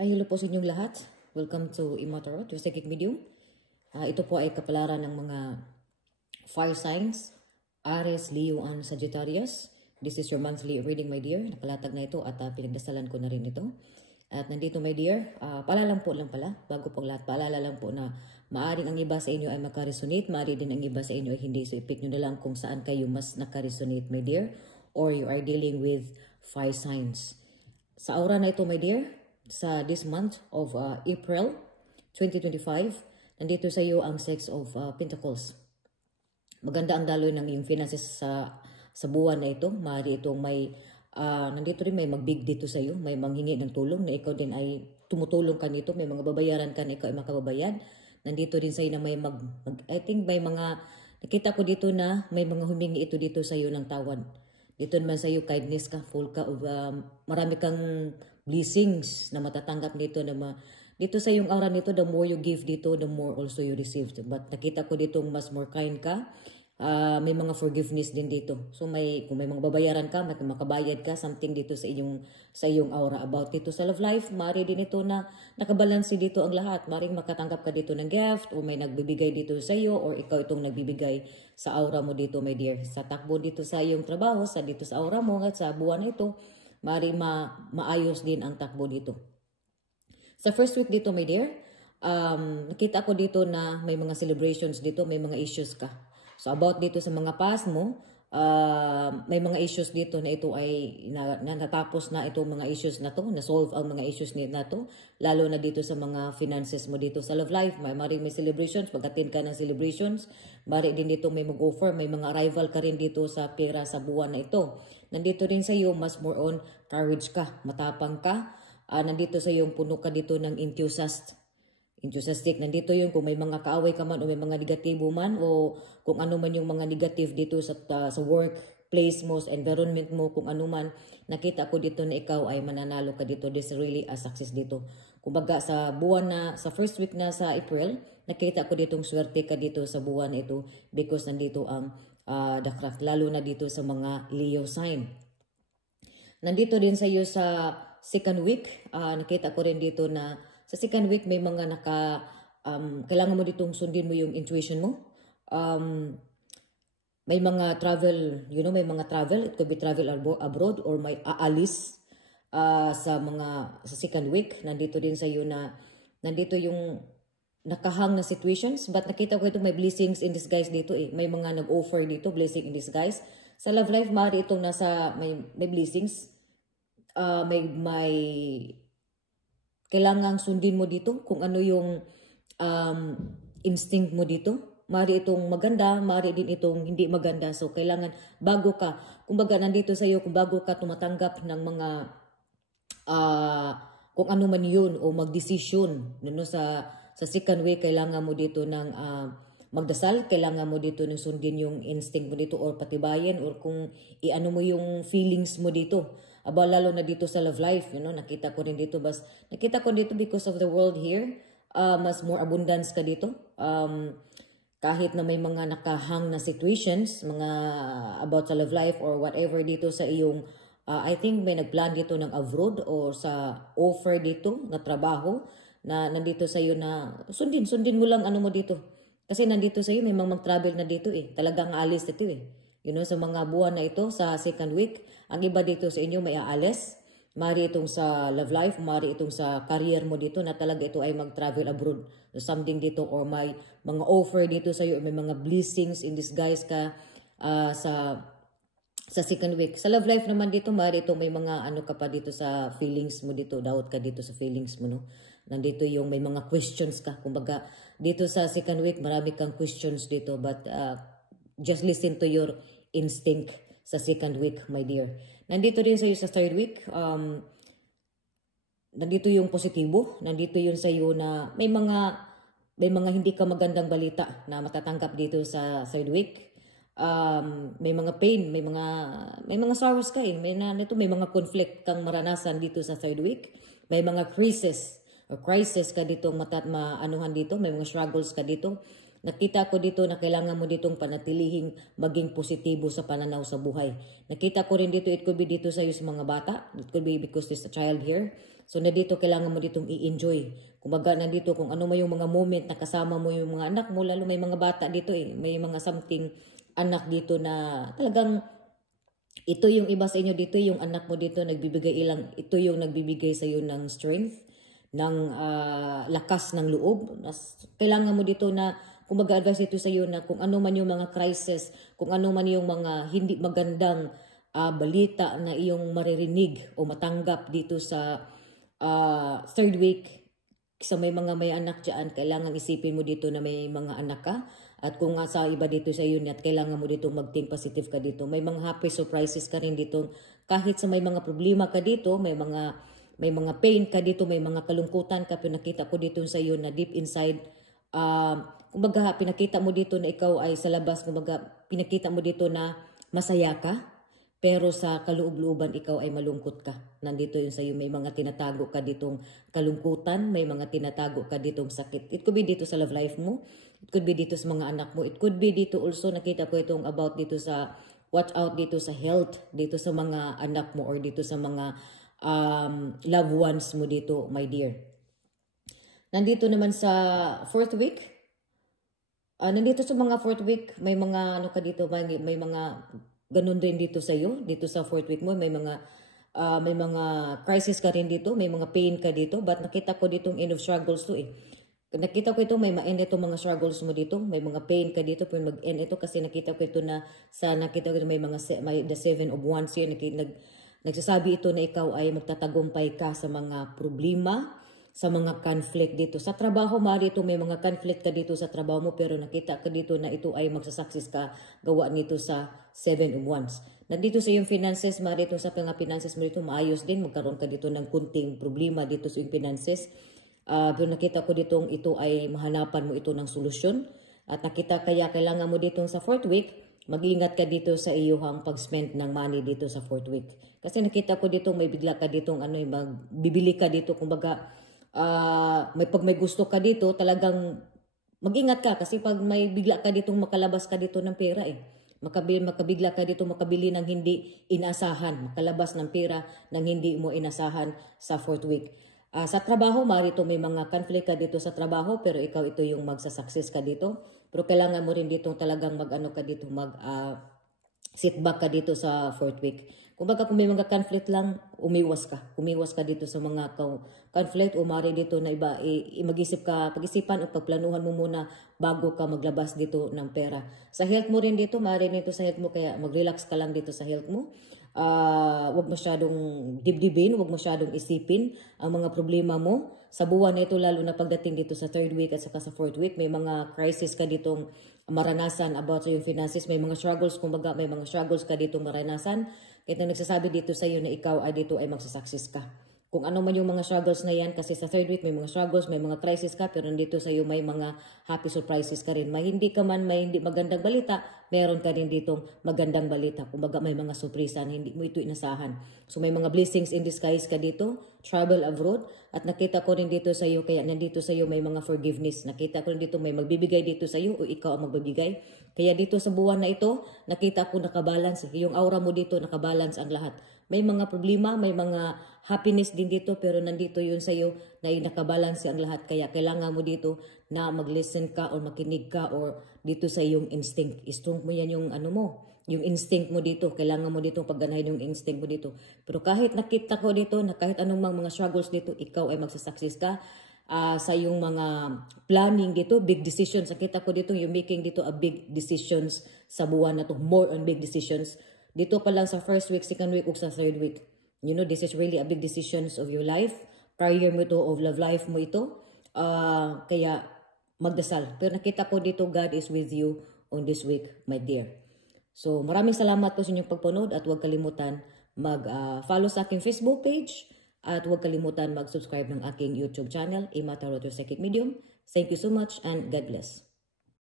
Ay, hello po sa inyong lahat. Welcome to Immortal, to Psychic Medium. Ito po ay kapalaran ng mga fire signs, Aries, Leo, and Sagittarius. This is your monthly reading, my dear. Nakalatag na ito at pinagdasalan ko na rin ito. At nandito, my dear, paalala po lang pala, bago pong lahat, paalala lang po na maaring ang iba sa inyo ay makaresonate, maaring din ang iba sa inyo ay hindi. So, i-pick nyo na lang kung saan kayo mas nakaresonate, my dear, or you are dealing with fire signs. Sa aura na ito, my dear, sa this month of April 2025, nandito sa iyo ang Six of Pentacles. Maganda ang daloy ng iyong finances sa buwan na ito. Maaari itong may, nandito rin may magbig dito sa iyo, may manghingi ng tulong na ikaw din ay tumutulong ka nito, may mga babayaran ka na ikaw ay makababayan. Nandito rin sa iyo na may I think may mga, nakita ko dito na may mga humingi ito dito sa iyo ng tawad. Dito naman sa iyo, kindness ka, full ka of, marami kang blessings na matatanggap dito. Dito sa iyong aura nito, the more you give dito, the more also you receive. But nakita ko dito, mas more kind ka. May mga forgiveness din dito. So kung may mga babayaran ka, may makabayad ka, something dito sa iyong aura. About dito sa love life, maaari din ito na nakabalansi dito ang lahat. Maaring makatanggap ka dito ng gift, o may nagbibigay dito sa iyo, or ikaw itong nagbibigay sa aura mo dito, my dear. Sa takbo dito sa iyong trabaho, dito sa aura mo, at sa buwan na ito, maaari maayos din ang takbo dito. Sa first week dito, my dear, nakita ko dito na may mga celebrations dito, may mga issues ka. So about dito sa mga past mo, may mga issues dito na ito ay natapos na itong mga issues na to, na-solve ang mga issues na to, lalo na dito sa mga finances mo dito sa love life. Maring may celebrations, pag-attend ka ng celebrations, mari din dito may mag-offer, may mga arrival ka rin dito sa pera sa buwan na ito. Nandito rin sa iyo, mas more on courage ka, matapang ka, nandito sa iyo, puno ka dito ng enthusiastic. Nandito yun kung may mga kaaway ka man o may mga negatibo man o kung ano man yung mga negative dito sa workplace mo, sa environment mo, kung ano man, nakita ko dito na ikaw ay mananalo ka dito. This is really a success dito. Kumbaga sa first week na sa April, nakita ko ditong swerte ka dito sa buwan na ito because nandito ang the craft, lalo na dito sa mga Leo sign. Nandito din sa iyo sa second week, nakita ko rin dito na sa second week, may mga kailangan mo ditong sundin mo yung intuition mo. May mga travel, may mga travel. It could be travel abroad or may aalis sa second week. Nandito din sa iyo na, nandito yung nakahang na situations. But nakita ko ito may blessings in disguise dito eh. May mga nag-offer dito, blessing in disguise. Sa love life, maaari itong may blessings. May kailangang sundin mo dito kung ano yung instinct mo dito. Mari itong maganda, mari din itong hindi maganda. So, kailangan bago ka, kumbaga nandito sa iyo, kung bago ka tumatanggap ng mga kung ano man yun o magdesisyon. Sa second week, kailangan mo dito ng magdasal, kailangan mo dito ng sundin yung instinct mo dito or patibayin or kung iano mo yung feelings mo dito. Lalo na dito sa love life, nakita ko rin dito, nakita ko dito because of the world here, mas more abundance ka dito. Kahit na may mga nakahang na situations, mga about sa love life or whatever dito sa iyong, I think may nagplan dito ng abroad or sa offer dito na trabaho na nandito sa iyo na sundin mo lang ano mo dito. Kasi nandito sa iyo may mga mag-travel na dito eh, talagang alis dito eh. Sa mga buwan na ito, sa second week, ang iba dito sa inyo may aalis. Mari itong sa love life, mari itong sa career mo dito na talaga ito ay mag-travel abroad. Something dito or may mga offer dito sa iyo, may mga blessings in disguise ka sa second week. Sa love life naman dito, mari itong may mga ano ka pa dito sa feelings mo dito, doubt ka dito sa feelings mo, no? Nandito yung may mga questions ka. Kumbaga, dito sa second week, marami kang questions dito, but just listen to your instinct sa second week, my dear. Nandito rin sa iyo sa third week, nandito yung positibo, nandito yun sa iyo na may mga hindi ka magandang balita na matatanggap dito sa third week. May mga pain, may mga sorrows ka eh. May mga conflict kang maranasan dito sa third week. May mga crisis ka dito, maanuhan dito, may mga struggles ka dito. Nakita ko dito na kailangan mo ditong panatilihing maging positibo sa pananaw sa buhay. Nakita ko rin dito, it could be dito sa iyo sa mga bata. It could be because there's a child here. So na dito kailangan mo ditong i-enjoy. Kumbaga nandito kung ano mo yung mga moment na kasama mo yung mga anak mo, lalo may mga bata dito may mga something anak dito na talagang ito yung iba sa inyo dito, yung anak mo dito ito yung nagbibigay sa iyo ng strength, ng lakas ng loob. Kailangan mo dito na kung mag-advise ito sa iyo na kung ano man yung mga crisis, kung ano man yung mga hindi magandang balita na iyong maririnig o matanggap dito sa third week, sa may anak dyan, kailangan isipin mo dito na may mga anak ka. At kung nga sa iba dito sa unit, kailangan mo dito mag-think positive ka dito. May mga happy surprises ka rin dito. Kahit sa may mga problema ka dito, may mga pain ka dito, may mga kalungkutan ka, pinakita ko dito sa iyo na deep inside, kumbaga pinakita mo dito na ikaw ay sa labas, kumbaga pinakita mo dito na masaya ka, pero sa kaloob-looban ikaw ay malungkot ka. Nandito yun sa iyo, may mga tinatago ka ditong kalungkutan, may mga tinatago ka ditong sakit. It could be dito sa love life mo, it could be dito sa mga anak mo, it could be dito also, nakita ko itong about dito sa, watch out dito sa health, dito sa mga anak mo or dito sa mga loved ones mo dito, my dear. Nandito naman sa fourth week, nandito sa mga fourth week, may mga ano ka dito, may mga ganun din dito sa iyo, dito sa fourth week mo, may mga crisis ka rin dito, may mga pain ka dito, but nakita ko ditong end of struggles to Nakita ko ito, may ma-end ito mga struggles mo dito, may mga pain ka dito, pero mag-end ito kasi nakita ko ito na, nakita ko ito may the 7 of wands here, nagsasabi ito na ikaw ay magtatagumpay ka sa mga problema, sa mga conflict dito. Sa trabaho, maaari ito may mga conflict ka dito sa trabaho mo, pero nakita ka dito na ito ay magsasucceed ka gawa nito sa 7 of wands. Nandito sa iyong finances, maaari ito sa mga finances mo dito, maayos din, magkaroon ka dito ng kunting problema dito sa iyong finances. Pero nakita ko dito ito ay mahanapan mo ito ng solusyon. At nakita kaya kailangan mo dito sa fourth week, mag-ingat ka dito sa iyong pag-spend ng money dito sa fourth week. Kasi nakita ko dito may bigla ka dito, bibili ka dito, kumbaga, pag may gusto ka dito, talagang mag-ingat ka. Kasi pag may bigla ka dito, makalabas ka dito ng pera makabigla ka dito, makabili ng hindi inasahan, makalabas ng pera ng hindi mo inasahan sa fourth week. Sa trabaho, marito may mga conflict ka dito sa trabaho, pero ikaw ito yung magsasucceed ka dito. Pero kailangan mo rin dito talagang sit back ka dito sa fourth week. Kumbaga kung may mga conflict lang, umiwas ka. Umiwas ka dito sa mga conflict o mari dito na iba, mag-isip ka, pag-isipan o pagplanuhan mo muna bago ka maglabas dito ng pera. Sa health mo rin dito, mari dito sa health mo, kaya mag-relax ka lang dito sa health mo. Huwag masyadong dibdibin, huwag masyadong isipin ang mga problema mo. Sa buwan na ito, lalo na pagdating dito sa third week at saka sa fourth week, may mga crisis ka ditong maranasan about sa iyong finances. May mga struggles, kumbaga may mga struggles ka ditong maranasan. Kaya nagsasabi dito sa iyo na ikaw ay dito ay magsasucceed ka. Kung ano man yung mga struggles na yan, kasi sa third week may mga struggles, may mga crisis ka, pero nandito sa iyo may mga happy surprises ka rin. May hindi magandang balita, meron ka rin ditong magandang balita. Kumbaga may mga surpresa na hindi mo ito inasahan. So may mga blessings in disguise ka dito, travel abroad, at nakita ko rin dito sa iyo, kaya nandito sa iyo may mga forgiveness. Nakita ko rin dito may magbibigay dito sa iyo o ikaw ang magbibigay. Kaya dito sa buwan na ito, nakita ko nakabalance. Yung aura mo dito, nakabalance ang lahat. May mga problema, may mga happiness din dito, pero nandito yun sa iyo na nakabalance ang lahat. Kaya kailangan mo dito na mag-listen ka or makinig ka or dito sa iyong instinct. Strong mo yan yung yung instinct mo dito. Kailangan mo dito pagganahin yung instinct mo dito. Pero kahit nakita ko dito na kahit anong mga struggles dito, ikaw ay magsasucceed ka. Sa iyong mga planning dito, big decisions. Nakita ko dito, you're making dito a big decisions sa buwan na to. More on big decisions. Dito pa lang sa first week, second week, o sa third week. You know, this is really a big decisions of your life. Career mo ito, of love life mo ito. Kaya magdasal. Pero nakita ko dito, God is with you on this week, my dear. So, maraming salamat po sa inyong pagpanood at huwag kalimutan mag-follow sa aking Facebook page at huwag kalimutan mag-subscribe ng aking YouTube channel, Ima Tarot Your Psychic Medium. Thank you so much and God bless.